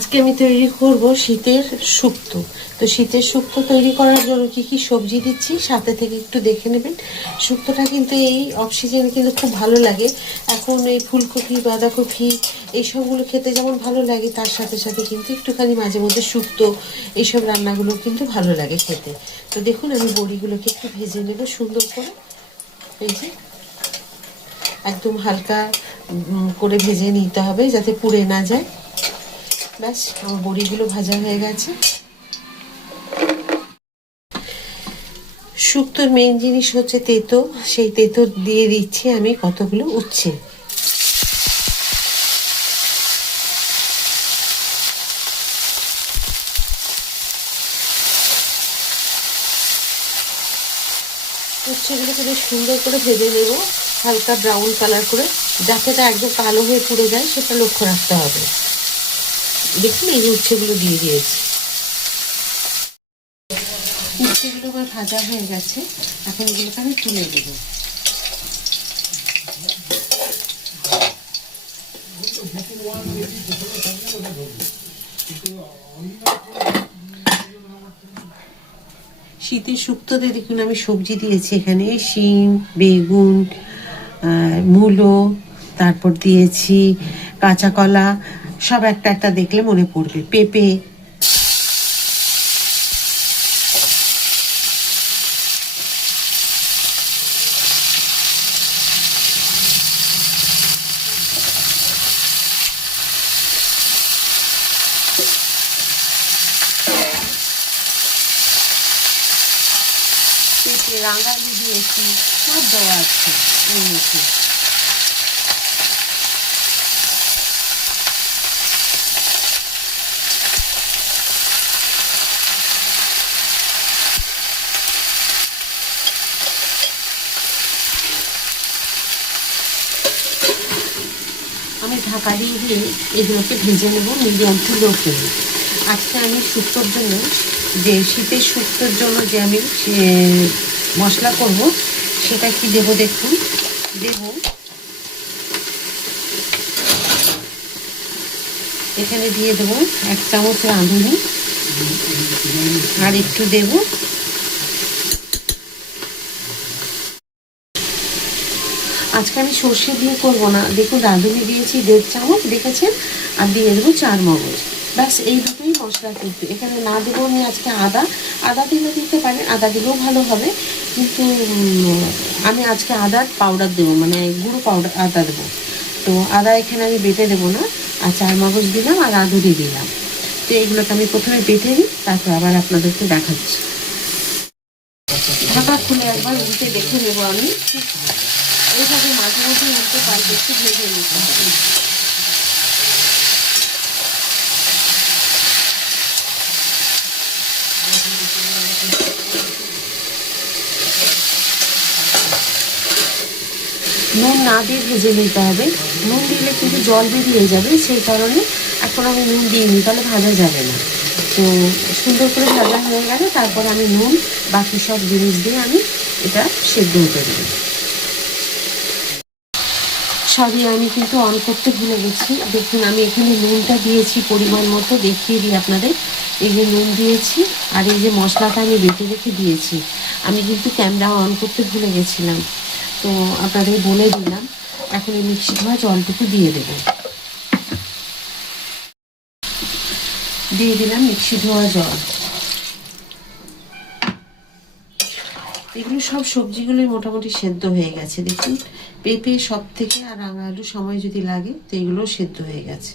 আজকে আমি তৈরি করব শীতের শুক্তো। তো শীতের শুক্তো তৈরি করার জন্য কি কি সবজি দিচ্ছি সাথে থেকে একটু দেখে নেবেন। শুক্তোটা কিন্তু এই অফ সিজনে কিন্তু খুব ভালো লাগে। এখন এই ফুলকপি, বাঁধাকপি এইসবগুলো খেতে যেমন ভালো লাগে, তার সাথে সাথে কিন্তু একটুখানি মাঝে মধ্যে শুক্তো এইসব রান্নাগুলো কিন্তু ভালো লাগে খেতে। তো দেখুন আমি বড়িগুলোকে একটু ভেজে নেব সুন্দর করে। এই যে একদম হালকা করে ভেজে নিতে হবে যাতে পুড়ে না যায়। ব্যাস আমার বড়িগুলো ভাজা হয়ে গেছে। শুক্তোর মেন জিনিস হচ্ছে তেঁতো। সেই তেঁতো দিয়ে দিচ্ছি আমি কতগুলো উচ্ছে। উচ্ছেগুলোকে বেশ সুন্দর করে ভেজে নেব হালকা ব্রাউন কালার করে, যাতে এটা একদম কালো হয়ে পুড়ে যায় সেটা লক্ষ্য রাখতে হবে। দেখুন এই উচ্ছেগুলো দিয়ে দিয়েছি। উচ্ছেগুলো আমার ভাজা হয়ে গেছে, এখন এগুলোকে আমি তুলে দেবো। শীতের শুক্তোতে দেখুন আমি সবজি দিয়েছি এখানে শিম, বেগুন, মূলো, তারপর দিয়েছি কাঁচা কলা, সব একটা একটা দেখলে মনে পড়বে, পেঁপে। পেঁপে, রাঙালি দিয়েছি, সব দেওয়া আছে এর মধ্যে। আমি ঢাকা দিয়ে এগুলোকে ভেজে নেব মিডিয়াম টু লো ফ্লেমে। আজকে আমি শুক্তোর জন্য যে শীতের শুক্তোর জন্য যে আমি মশলা করব সেটা কি দেব দেখুন। দেব এখানে দিয়ে দেবো 1 চামচ রাঁধুনি, আর একটু দেব আজকে আমি সর্ষে দিয়ে করবো না, দেখুন রাঁধুনি দিয়েছি 1.5 চামচ দেখেছেন, আর দিয়ে দেবো 4 মগজ। ব্যাস এই দুটোই মশলা কিন্তু এখানে না দেবো আমি আজকে আদা দিতে পারেন, আদা দিলেও ভালো হবে, কিন্তু আমি আজকে আদার পাউডার দেবো, মানে গুঁড়ো পাউডার আদা দেবো। তো আদা এখানে আমি বেটে দেবো না, আর 4 মগজ দিলাম আর রাঁধুনি দিলাম। তো এইগুলোকে আমি প্রথমে বেটে নিই, তারপর আবার আপনাদেরকে দেখাচ্ছি। ঢাকা খুলে একবার উল্টে দেখে নেবো আমি। এইভাবে মাঝে মধ্যে উল্টে পাল্টে একটু ভেজে নিতে হবে। নুন না দিয়ে ভেজে নিতে হবে, নুন দিলে কিন্তু জল বেরিয়ে যাবে, সেই কারণে এখন আমি নুন দিইনি, তাহলে ভাজা যাবে না। তো সুন্দর করে ভাজা হয়ে গেলে তারপর আমি নুন বাকি সব জিনিস দিয়ে আমি এটা সেদ্ধ হতে দেবো। সরি আমি কিন্তু অন করতে ভুলে গেছি, দেখুন আমি এখানে নুনটা দিয়েছি পরিমাণ মতো, দেখিয়ে দিই আপনাদের। এই যে নুন দিয়েছি, আর এই যে মশলাটা আমি বেটে রেখে দিয়েছি। আমি কিন্তু ক্যামেরা অন করতে ভুলে গেছিলাম, তো আপনাদের বলে দিলাম। এখন এই মিক্সি ধোয়া জলটুকু দিয়ে দেব, দিয়ে দিলাম মিক্সি ধোয়া জল। এগুলো সব সবজিগুলোই মোটামুটি সেদ্ধ হয়ে গেছে, দেখুন পেঁপে সব থেকে আর রাঙা আলু সময় যদি লাগে তো এগুলো সেদ্ধ হয়ে গেছে।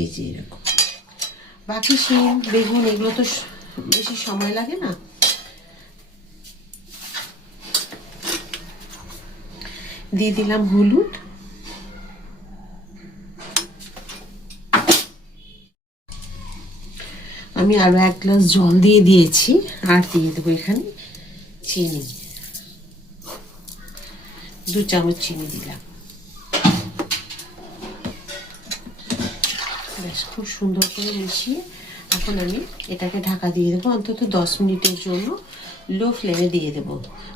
এই যে এরকম, বাকি শিম, বেগুন এগুলো তো বেশি সময় লাগে না। দিয়ে দিলাম হলুদ, আমি আরো 1 গ্লাস জল দিয়ে দিয়েছি, আর দিয়ে দেবো এখানে চিনি, 2 চামচ চিনি দিলাম। ব্যাস খুব সুন্দর করে মিশিয়ে এখন আমি এটাকে ঢাকা দিয়ে দেবো অন্তত 10 মিনিটের জন্য, লো ফ্লেমে দিয়ে দেবো,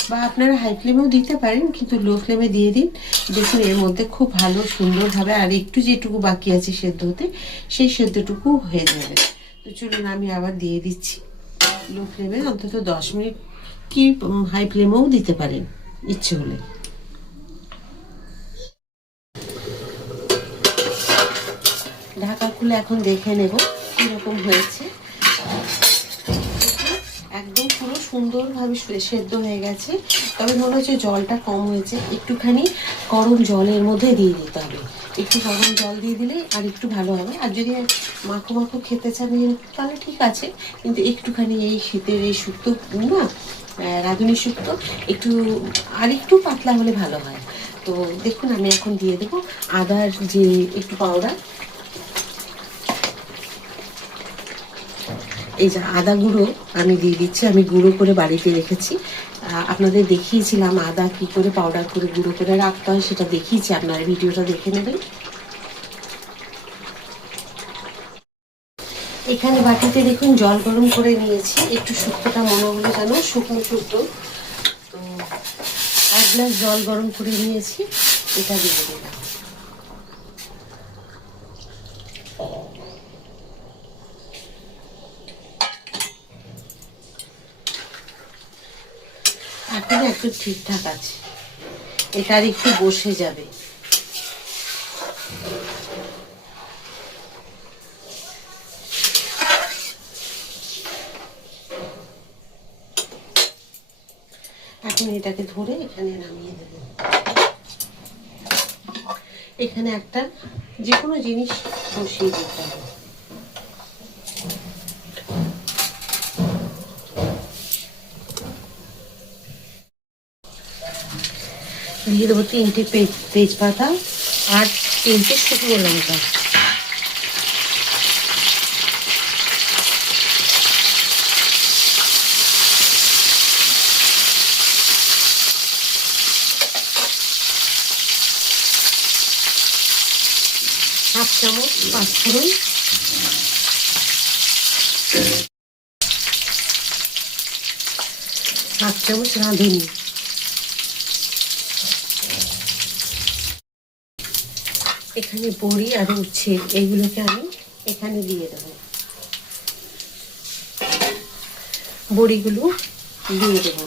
বা আপনারা হাই ফ্লেমেও দিতে পারেন, কিন্তু লো ফ্লেমে দিয়ে দিন। দেখুন এর মধ্যে খুব ভালো সুন্দরভাবে আর একটু যেটুকু বাকি আছে সেদ্ধ হতে, সেই সেদ্ধটুকু হয়ে যাবে। তো চলুন আমি আবার দিয়ে দিচ্ছি লো ফ্লেমে অন্তত 10 মিনিট, কি হাই ফ্লেমেও দিতে পারেন ইচ্ছে হলে। ঢাকা খুলে এখন দেখে নেব কীরকম হয়েছে। একদম পুরো সুন্দরভাবে সেদ্ধ হয়ে গেছে, তবে মনে হচ্ছে জলটা কম হয়েছে। একটুখানি গরম জলের মধ্যে দিয়ে দিতে হবে, একটু গরম জল দিয়ে দিলে আর একটু ভালো হবে। আর যদি মাখো মাখো খেতে চান তাহলে ঠিক আছে, কিন্তু একটুখানি এই শীতের এই শুক্তো না, রাঁধুনি শুক্তো একটু আর একটু পাতলা হলে ভালো হয়। তো দেখুন আমি এখন দিয়ে দেবো আদার যে একটু পাউডার, এই যে আদা গুঁড়ো আমি দিয়ে দিচ্ছি। আমি গুঁড়ো করে বাড়িতে রেখেছি, আপনাদের দেখিয়েছিলাম আদা কি করে পাউডার করে গুঁড়ো করে রাখতে হয়, সেটা দেখিয়েছি, আপনারা ভিডিওটা দেখে নেবেন। এখানে বাটিতে দেখুন জল গরম করে নিয়েছি, একটু শুক্তোটা মনে হলো যেন শুকনো শুক্তো, তো 1 গ্লাস জল গরম করে নিয়েছি, এটা দিয়ে দিলাম। এখন একটু ঠিকঠাক আছে, এটা আর একটু বসে যাবে। এখন এটাকে ধরে এখানে নামিয়ে দেব। এখানে একটা যে কোনো জিনিস বসিয়ে দিতে হবে। দিয়ে দেবো 3টে তেজপাতা আর 3টে শুকনো লঙ্কা। হাফ চামচ পাঁচফোড়ন, হাফ চামচ রাঁধুনি, এখানে বড়ি আর উচ্ছে এইগুলোকে আমি এখানে দিয়ে দেবো। বড়িগুলো দিয়ে দেবো।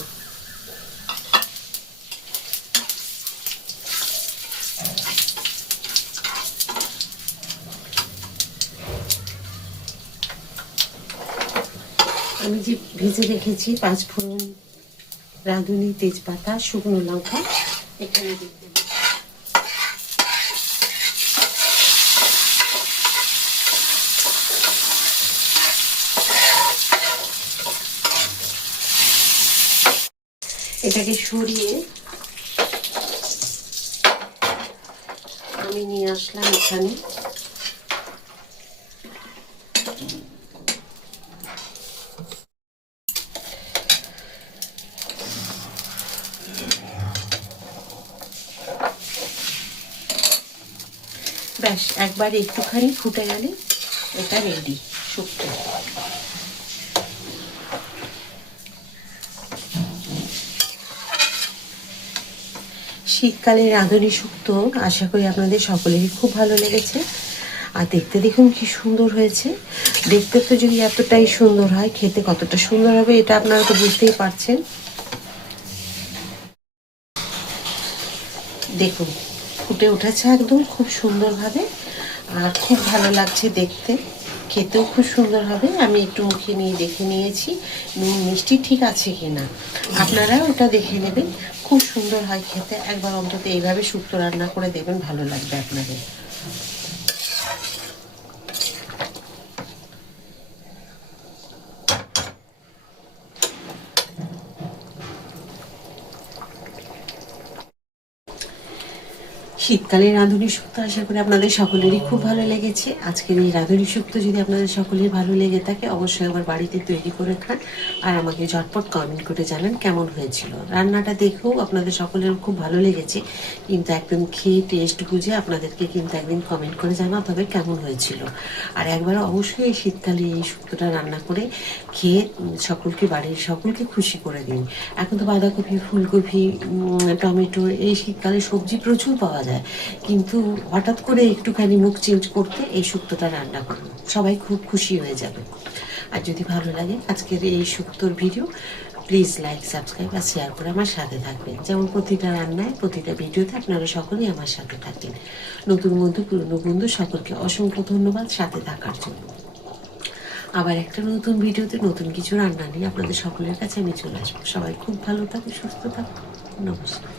আমি যে ভেজে রেখেছি পাঁচফোড়ন, রাঁধুনি, তেজপাতা, শুকনো লঙ্কা এখানে দিয়ে দেবো। এটাকে সরিয়ে আমি নিয়ে আসলাম এখানে। ব্যাস একবার একটুখানি ফুটে গেলে এটা রেডি শুক্তো। শীতকালের রাঁধুনি শুক্তো আশা করি আপনাদের সকলেরই খুব ভালো লেগেছে। আর দেখতে দেখুন কি সুন্দর হয়েছে। দেখতে তো যদি এতটাই সুন্দর হয়, খেতে কতটা সুন্দর হবে এটা আপনারা তো বুঝতেই পারছেন। দেখুন ফুটে উঠেছে একদম খুব সুন্দরভাবে, আর খুব ভালো লাগছে দেখতে, খেতেও খুব সুন্দর হবে। আমি একটু মুখে নিয়ে দেখে নিয়েছি নুন মিষ্টি ঠিক আছে কিনা, আপনারাও ওটা দেখে নেবেন। খুব সুন্দর হয় খেতে, একবার অন্তত এইভাবে শুক্তো রান্না করে দেবেন, ভালো লাগবে আপনাদের। শীতকালের রাঁধুনি শুক্তো আশা করি আপনাদের সকলেরই খুব ভালো লেগেছে। আজকের এই রাঁধুনি শুক্তো যদি আপনাদের সকলের ভালো লেগে থাকে অবশ্যই আবার বাড়িতে তৈরি করে খান। আর আমাকে ঝটপট কমেন্ট করে জানান কেমন হয়েছিল। রান্নাটা দেখেও আপনাদের সকলের খুব ভালো লেগেছে, কিন্তু একদম খেয়ে টেস্ট বুঝে আপনাদেরকে কিন্তু একদিন কমেন্ট করে জানাতে হবে কেমন হয়েছিল। আর একবার অবশ্যই এই শীতকালে এই শুক্তোটা রান্না করে খেয়ে সকলকে, বাড়ির সকলকে খুশি করে দিন। এখন তো বাঁধাকপি, ফুলকপি, টমেটো এই শীতকালে সবজি প্রচুর পাওয়া যায়, কিন্তু হঠাৎ করে একটুখানি মুখ চেঞ্জ করতে এই শুক্তোটা রান্না করুন, সবাই খুব খুশি হয়ে যাবে। আর যদি ভালো লাগে আজকের এই শুক্তোর ভিডিও, প্লিজ লাইক, সাবস্ক্রাইব আর শেয়ার করে আমার সাথে থাকবেন। যেমন প্রতিটা রান্নায়, প্রতিটা ভিডিওতে আপনারা সকলেই আমার সাথে থাকবেন। নতুন বন্ধু, পুরনো বন্ধু সকলকে অসংখ্য ধন্যবাদ সাথে থাকার জন্য। আবার একটা নতুন ভিডিওতে নতুন কিছু রান্না নিয়ে আপনাদের সকলের কাছে আমি চলে আসবো। সবাই খুব ভালো থাকুন, সুস্থ থাকুন। নমস্কার।